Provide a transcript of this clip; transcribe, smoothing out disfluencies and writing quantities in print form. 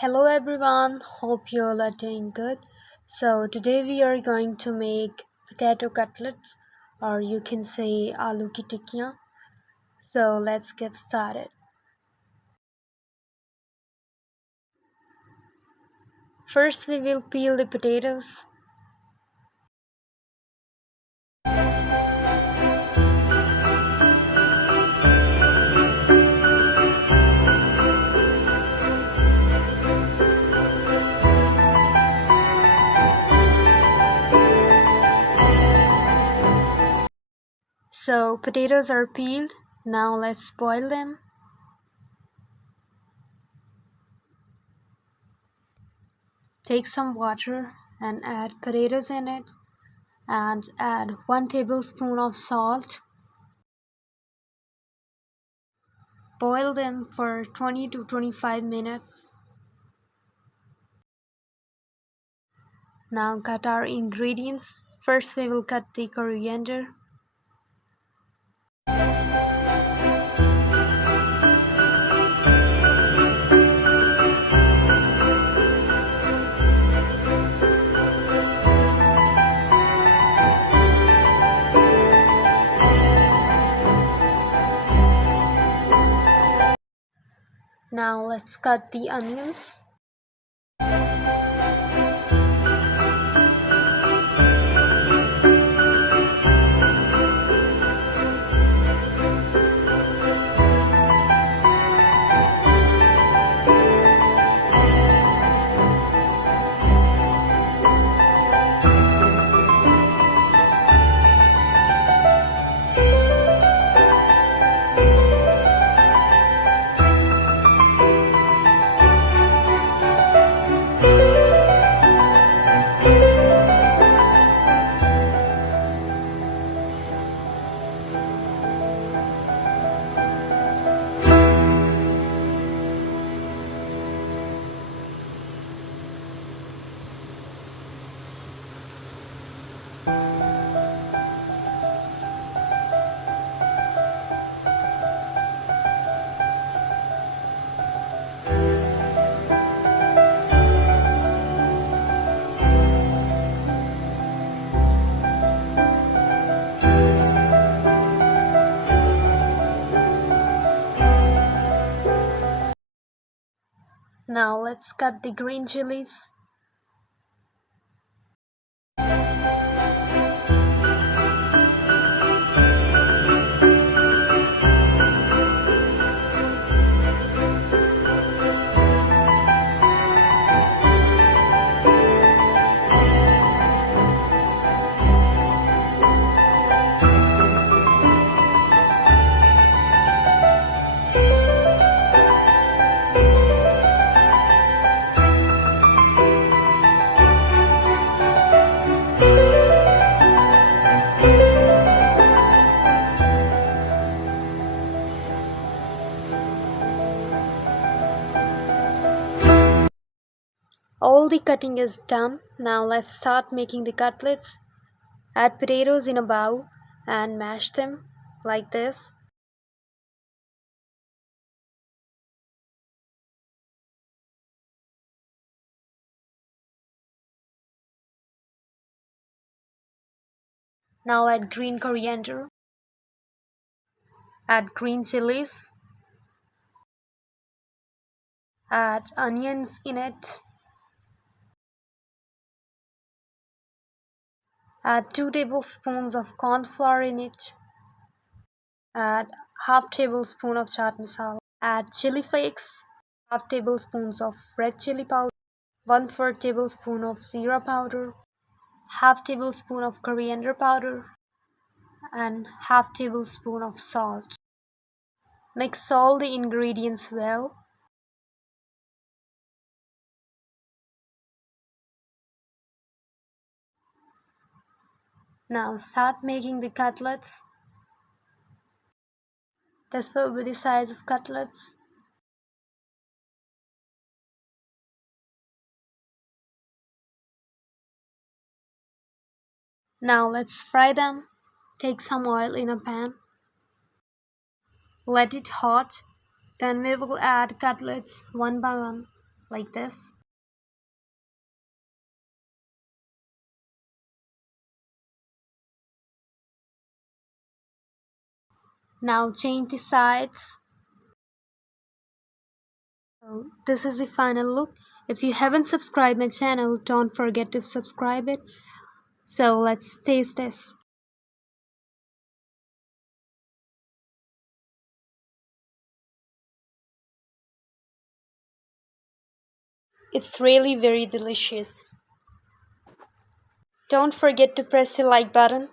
Hello everyone, hope you all are doing good. So today we are going to make potato cutlets, or you can say aloo ki tikiya. So let's get started. First we will peel the potatoes. So potatoes are peeled. Now let's boil them. Take some water and add potatoes in it and add 1 tablespoon of salt. Boil them for 20 to 25 minutes. Now cut our ingredients. First we will cut the coriander. Now let's cut the onions. Now let's cut the green chilies. All the cutting is done. Now let's start making the cutlets. Add potatoes in a bowl and mash them like this. Now add green coriander. Add green chilies. Add onions in it. Add 2 tablespoons of corn flour in it. Add half tablespoon of chaat masala. Add chili flakes, half tablespoons of red chili powder, 1/4 tablespoon of zira powder, half tablespoon of coriander powder, and half tablespoon of salt. Mix all the ingredients well. Now start making the cutlets. This will be the size of cutlets. Now let's fry them. Take some oil in a pan. Let it hot. Then we will add cutlets one by one. like this. Now change the sides. So this is the final look. If you haven't subscribed my channel, don't forget to subscribe it. So let's taste this. It's really very delicious. Don't forget to press the like button.